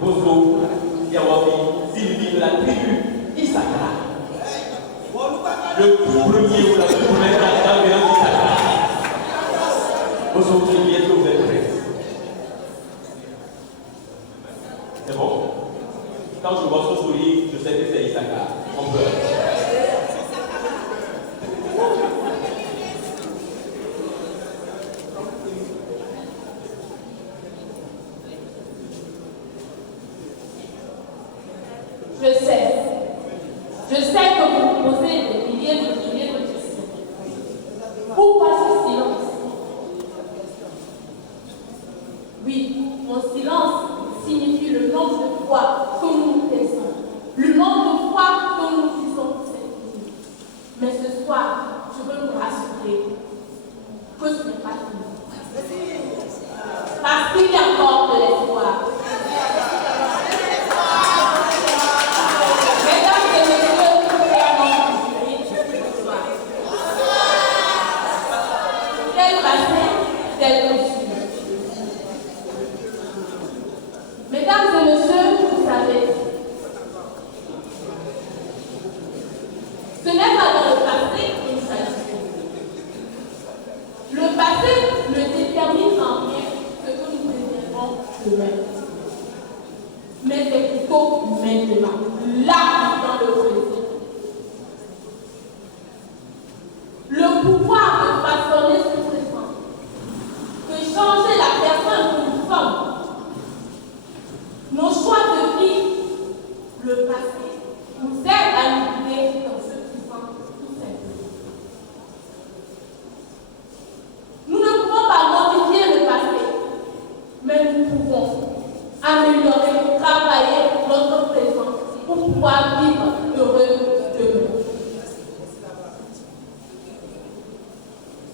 Bozo, Yawabi, Sylvie de la tribu Issachar. Le tout premier ou la toute première d'Isachar. Bozo, qui est vous êtes prêts? C'est bon? Quand je vois ce sourire, je sais que c'est Issachar. On peut. Je sais que vous vous posez des milliers de questions. Pourquoi ce silence? Oui, mon silence signifie le nombre de fois que nous nous taisons, le nombre de fois que nous nous disons cette nuit. Mais ce soir, je veux vous rassurer que ce n'est pas fini. Parce qu'il y a encore de l'espoir. Mesdames et messieurs, vous savez, ce n'est pas dans le passé qu'il s'agit. Le passé ne détermine en rien ce que nous désirons demain. Mais c'est plutôt maintenant, là dans le présent. Le pouvoir de façonner ce présent, de changer la personne que nous sommes. Nos choix de vie, le passé, nous aident à nous guider dans ce présent tout simplement. Nous ne pouvons pas modifier le passé, mais nous pouvons améliorer, travailler notre présent pour pouvoir vivre heureux demain.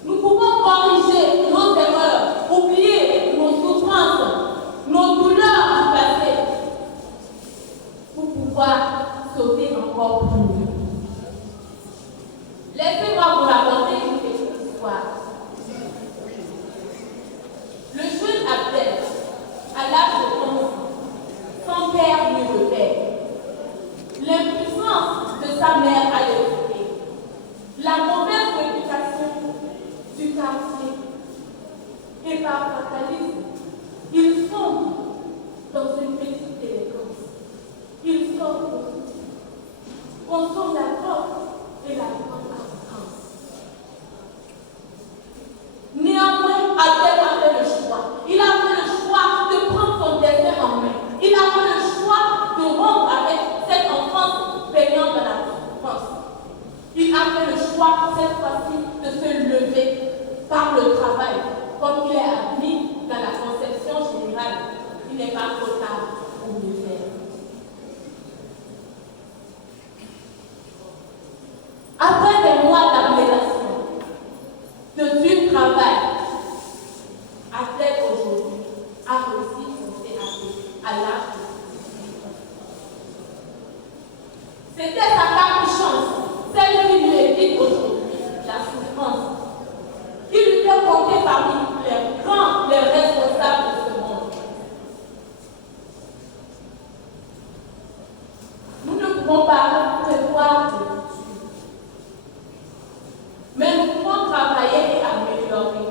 Nous pouvons corriger nos erreurs, oublier nos souffrances, nos douleurs du passé, pour pouvoir sauter encore plus mieux. Laissez-moi vous raconter une petite histoire. Le jeune Abdel, à l'âge de 11 ans, son père lui repère. L'impuissance de sa mère à l'éduquer, la mauvaise réputation du quartier, et par fatalisme, ils sont dans une petite délinquance. Ils sortent, consomment la drogue et la grande arrogance. Néanmoins, Abdel a fait le choix. Il a fait le choix de prendre son destin en main. Il a fait le choix de rompre avec cette enfance baignant dans la souffrance. Il a fait le choix, cette fois-ci, de se lever par le travail, comme il est admis dans la conception générale. Il n'est pas trop tard pour mieux faire. Après des mois d'abnégation, de dur travail, Abdel aujourd'hui a réussi son CAP à l'âge de 18 ans. C'était sa carte chance, celle qui lui évite aujourd'hui la souffrance. Il lui fait compter parmi les grands, les responsables de ce monde. Nous ne pouvons pas prévoir de futur, mais nous pouvons travailler et améliorer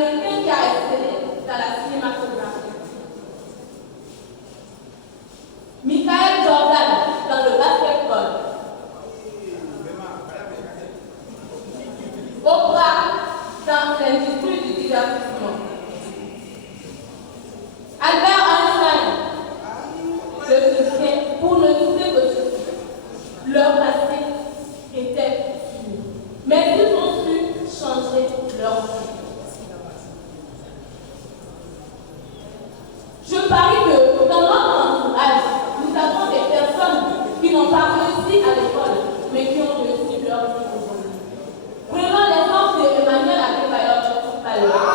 Américain qui a excellé dans la cinématographie. Michael Jordan dans le basketball. Oprah dans l'industrie du divertissement. Albert Einstein, je soutiens, pour ne citer que ceci, leur passé était sûr. Mais ils ont su changer leur vie. Je parie que dans notre entourage, nous avons des personnes qui n'ont pas réussi à l'école, mais qui ont réussi leur vie aujourd'hui. Prenons l'exemple de Emmanuel Adebayor tout à l'heure.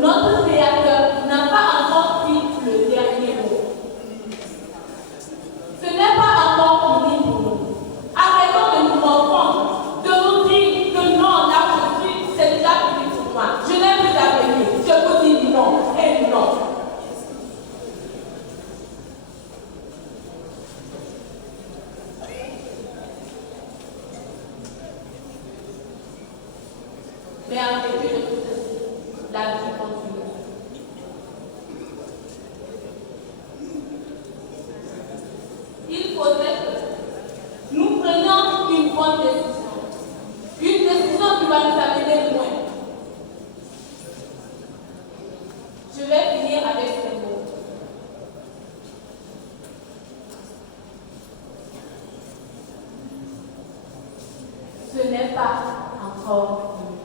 Notre Créateur n'a pas encore dit le dernier mot. Ce n'est pas encore fini pour nous. Arrêtons de nous confondre, de nous dire que non, là je suis, c'est déjà fini pour moi. Je n'ai plus d'avenir. Je vous dis non et non. Mais en dépit de tout ceci, la vie continue. Il faudrait que nous prenions une bonne décision. Une décision qui va nous amener loin. Je vais finir avec ces mots. Ce n'est pas encore fini.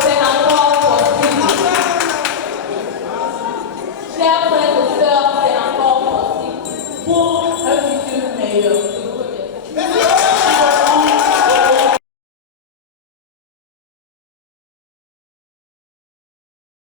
C'est encore possible. Chers frères et sœurs, c'est encore possible pour un futur meilleur.